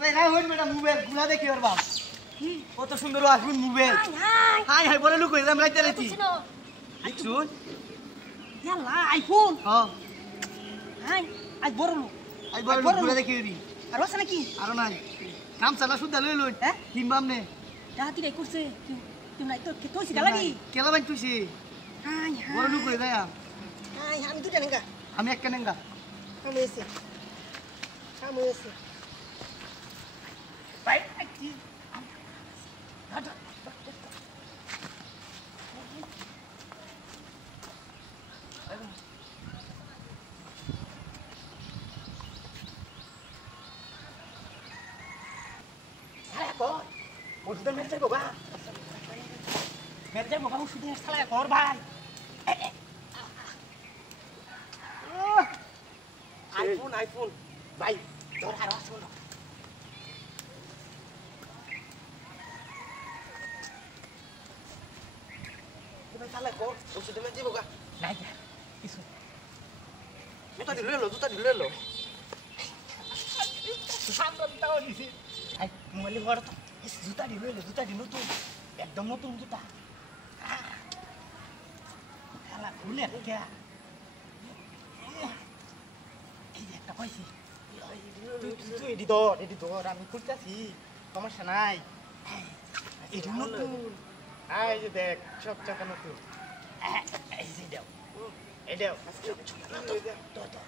ভাই রাই হইন বেটা মোবাইল গুলা দেখি ওর বাপ কি কত সুন্দর আইফোন মোবাইল হাই হাই বলে লুক হইলাম রাইতে রাইতে শুন ইয়াল্লা আইফোন হ্যাঁ হাই আই বড় লোক আই বলে লুক গুলা দেখি রি আর আছে নাকি আর নাই কাম চালা সুদা লই লই হ্যাঁ কিনবাম নে রাতি রে করছে তুই নাই তো তুই গালাবি কেলা বাই তুইছি হাই বড় লুক হই যায় হাই আমি দুটা নেঙ্গা আমি একটা নেঙ্গা আমি এসে ভাই কি ওষুধের মেরে যাবো বা মেরে যাবো বা ওষুধের সালা কর ভাই আইফোন আইফোন ভাই ধর আর আসো না তুমি সালা কর ওষুধের মেরে যাবো গা নাই কিছু জুতা দিলে লো সামনে দাও দিছি আই মোবাইল বড় তো জুতা দি নতুন একদম নতুন জুতা খালা খুলে কে এই একটা পাইছি তুই এডি ধর আমি খুলতেছি সমস্যা নাই এডি নতুন এই যে দেখ সব চাকা নতুন এই যে দাও এই দাও তো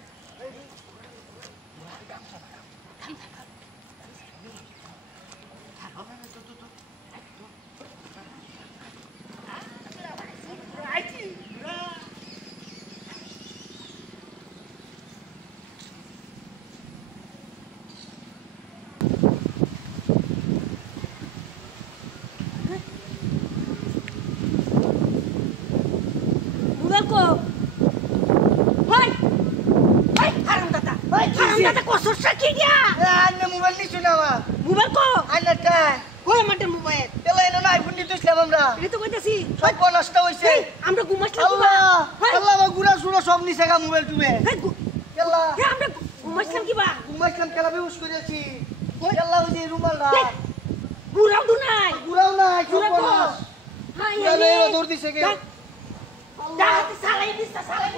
মোবাইল নিছু না মোবাইল কো আইনাটা কই আমাদের মোবাইল এলা এনো না আইফোন নিতেছিলাম আমরা এটা তো কইতাছি সব নষ্ট হইছে আমরা ঘুমাইছিলাম আল্লাহ মা গুড়া সুরা সব নিছে গা মোবাইল তুমি এলা আমরা ঘুমাইছিলাম কি বা ঘুমাইছিলাম কেলা বেউস করেছি এলা ওই যে রুমালটা গুড়াও নাই সব নষ্ট হাই হাই দৌড় দিছে কে দাঁত সালাই দিছে সালাই